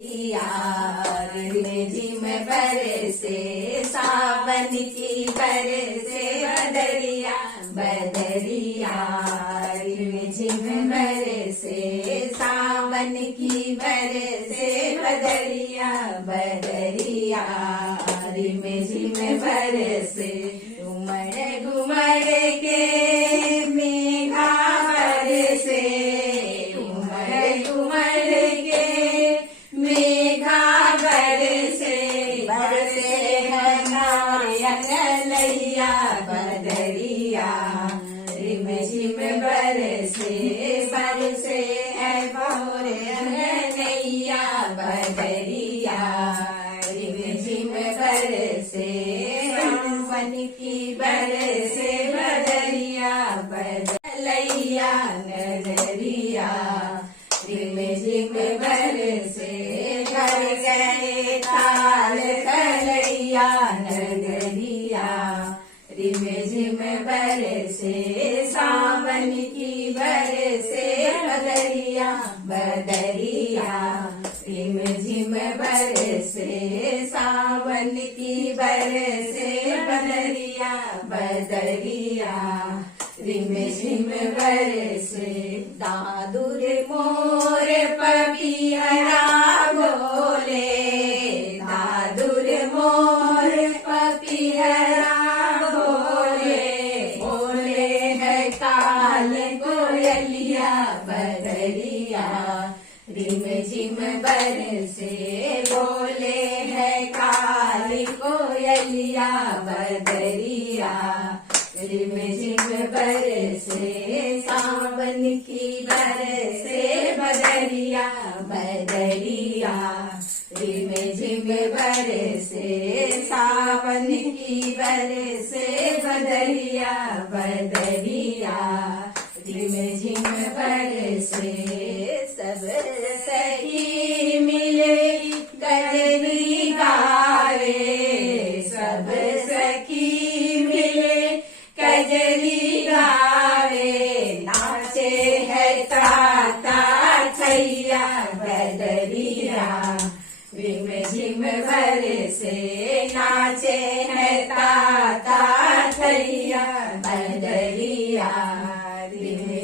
यार झिम बरसे सावन की बरसे बदरिया बदरिया झिम बरसे सावन की बरसे बदरिया बदरिया झिम बरसे घुमड़ घुमड़ के मेघा बरसे घुमड़ घुमड़ के मेघा बरसे बरसे हमारे अंगनैया बदरिया झिम बरसे बरसे है मोरे अंगनैया बदरिया झिम बरसे सावन की बरसे बदरिया बदलैया नजरिया झिम बरसे घर गए ताल कलैया नगरिया झिम बरसे सावन की बरसे बदरिया बदरिया झिम बरसे सावन की बरसे बदरिया बदरिया झिम बरसे दादुर मोर पपिहरा बोले दादुर मोर पपिहरा बोले बोले है काल कोयलिया बदरिया झिम बरसे बोले है काल कोयलिया बदरिया झिम बरसे सावन की बरसे बदरिया बदरिया झिम बरसे सावन की बरसे बदरिया बदरिया झिम बरसे सब सखी मिले गजरी गावे सब सखी मिले कजरी गावे नाचे है ताता छैया बदरिया झिम बरसे नाचे है ताता छैया बदरिया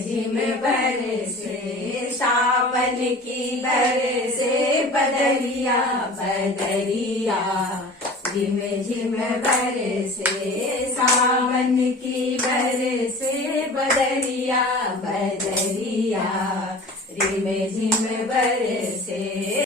झिम बरसे सावन की बरसे बदरिया बदरिया झिम बरसे सावन की बरसे बदरिया बदरिया झिम बरसे